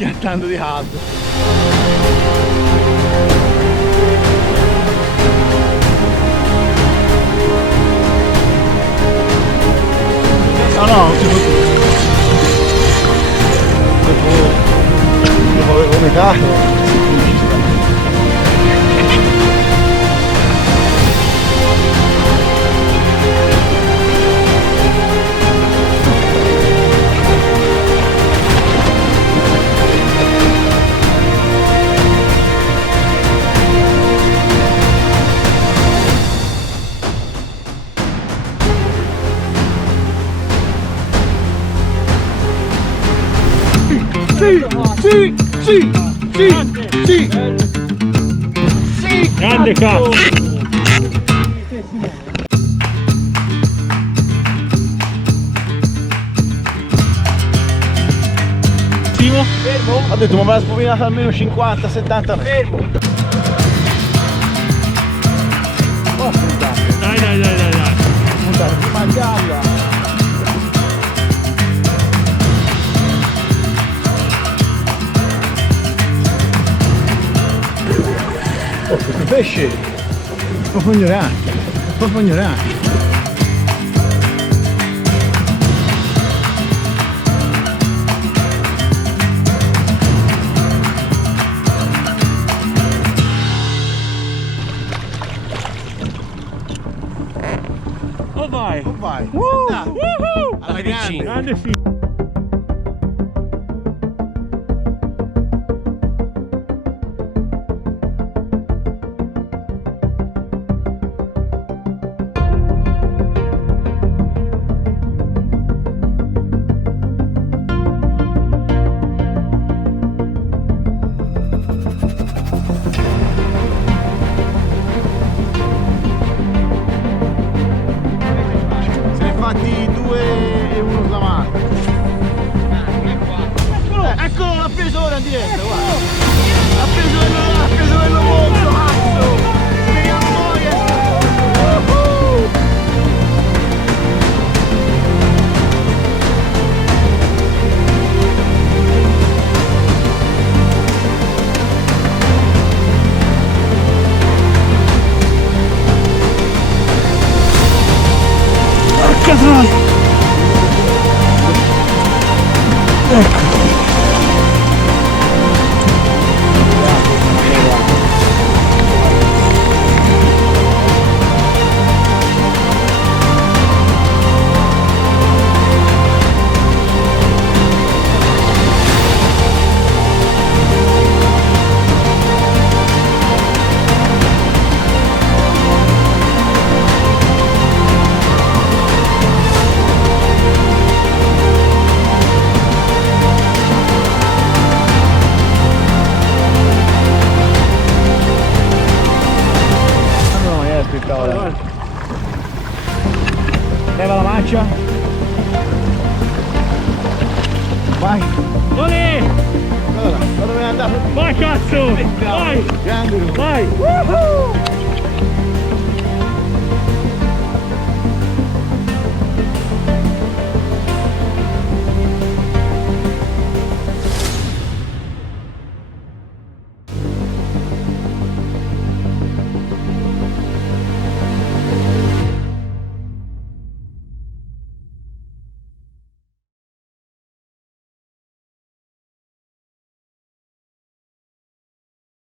schiantando di caldo. No, no, non si può tutto. Dopo aver vomitato. Sì! Grande cazzo! Fermo? Ha detto ma me la spuminata almeno 50-70 metri. Fermo! Oh, Dai. puntare prima a galla. Oh, questi pesci proprio ignoranti. Oh vai! Alla grande! Sì. Fatti 2 e 1 davanti. Eccolo, l'ha preso ora in diretta, guarda. L'ha preso quello molto, cazzo. Speriamo noi. Porca troia! Ecco! Leva la mancia. Vai. Olè! Allora, dove è andato? Vai cazzo! Vai! Grande lui. Vai!